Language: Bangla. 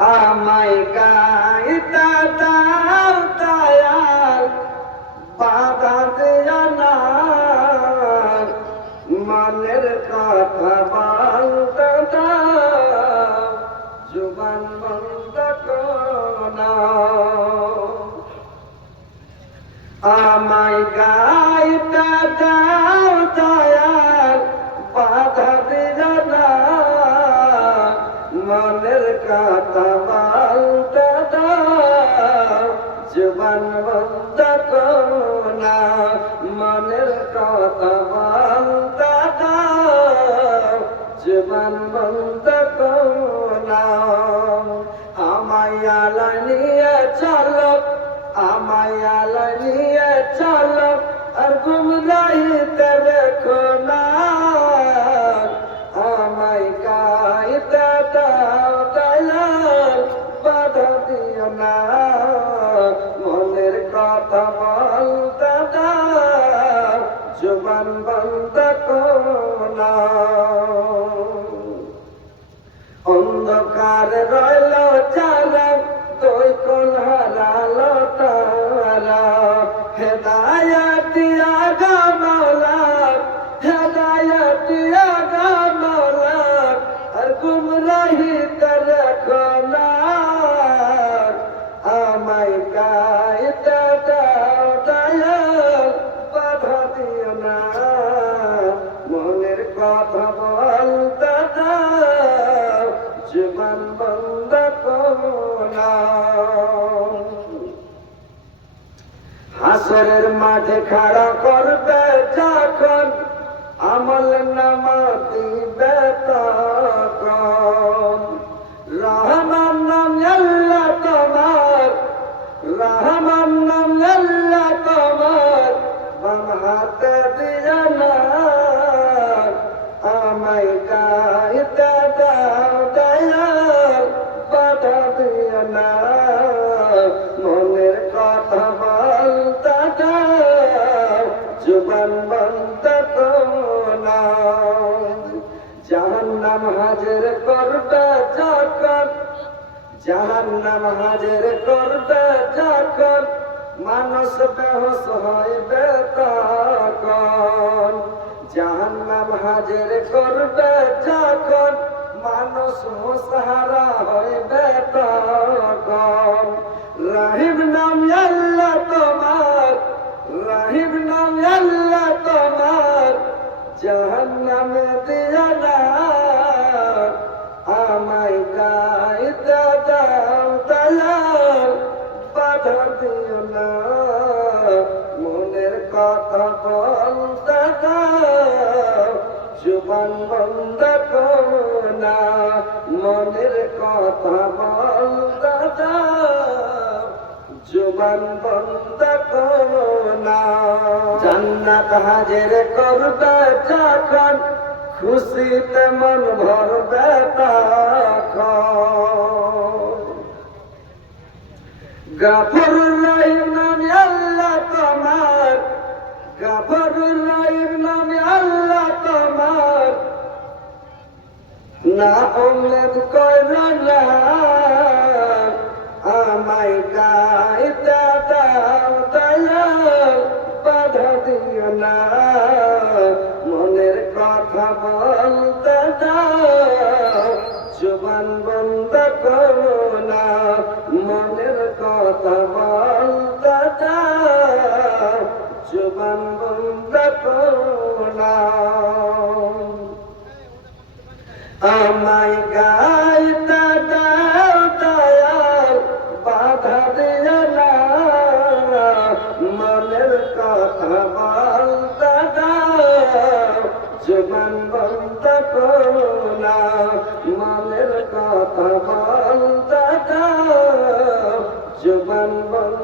আমায় গাইতে দাও দয়াল বাধা দিও না মনের কথা বলতে দাও জুবান বন্ধ করো না আমায় গাইতে দাও দয়াল বাধা দিও না মনের কথা বলতে দাও জুবান বন্ধ করো না মনের কথা বলতে দাও জুবান বন্ধ করো না আমায় আলো নিয়ে চলো আমায় আলো নিয়ে চলো আর গুমরাহিতে রেখো না আমায় গাইতে দাও দয়াল বাধা দিও না মনের কথা বলতে দাও জুবান বন্ধ করো না অন্ধকার রইল যারা দুই কোন হারালো তারা হেদায়াত আগা মাওলা হেদায়াত আগা মাওলা আর গুমরাহিতে রেখো না আমায় গাইতে দাও দয়াল বাধা দিও না মনের কথা বলতে দাও জুবান বন্ধ করো না হাসরের মাঠে খাড়া করবে যখন আমল নামা দিবে তখন রহমান নাম আল্লাহ তোমার রহমান নাম আল্লাহ তোমার বাম হাতে দিও না আমায় গাইতে দাও দয়াল বাধা দিও না মনের কথা বলতে দাও জুবান বন্ধ করো না জাহান্নাম হাজির করবে যখন জাহান্নাম হাজির করবে যখন মানুষ বেহুশ হইবে তখন জাহান্নাম হাজির করবে যখন মানুষ মুসহারা হইবে তখন রহিম নাম আল্লাহ তোমার রহিম নাম আল্লাহ তোমার জাহান্নামে দিও না আমায় গাইতে দাও দয়াল বাধা দিও না মনের কথা বলতে দাও জুবান বন্ধ করো না মনের কথা বলতে দাও জুবান বন্ধ করো না জান্নাত হাজির করবে যখন খুশিতে মন ভরবে তখন গাফুরুর রহিম নামে আল্লাহ তোমার গাফুরুর রহিম নামে আল্লাহ তোমার না উম্মেদ করো না আমায় গাইতে দাও দয়াল বাধা দিও না মনের কথা বলতে দাও জুবান বন্ধ করো না মনের কথা বলতে দাও জুবান বন্ধ করো না আমায় গাইতে দাও দয়াল বাধা দিও না মনের কথা বলতে দাও জুবান বন্ধ করো না মনের কথা বলতে দাও জুবান বন্ধ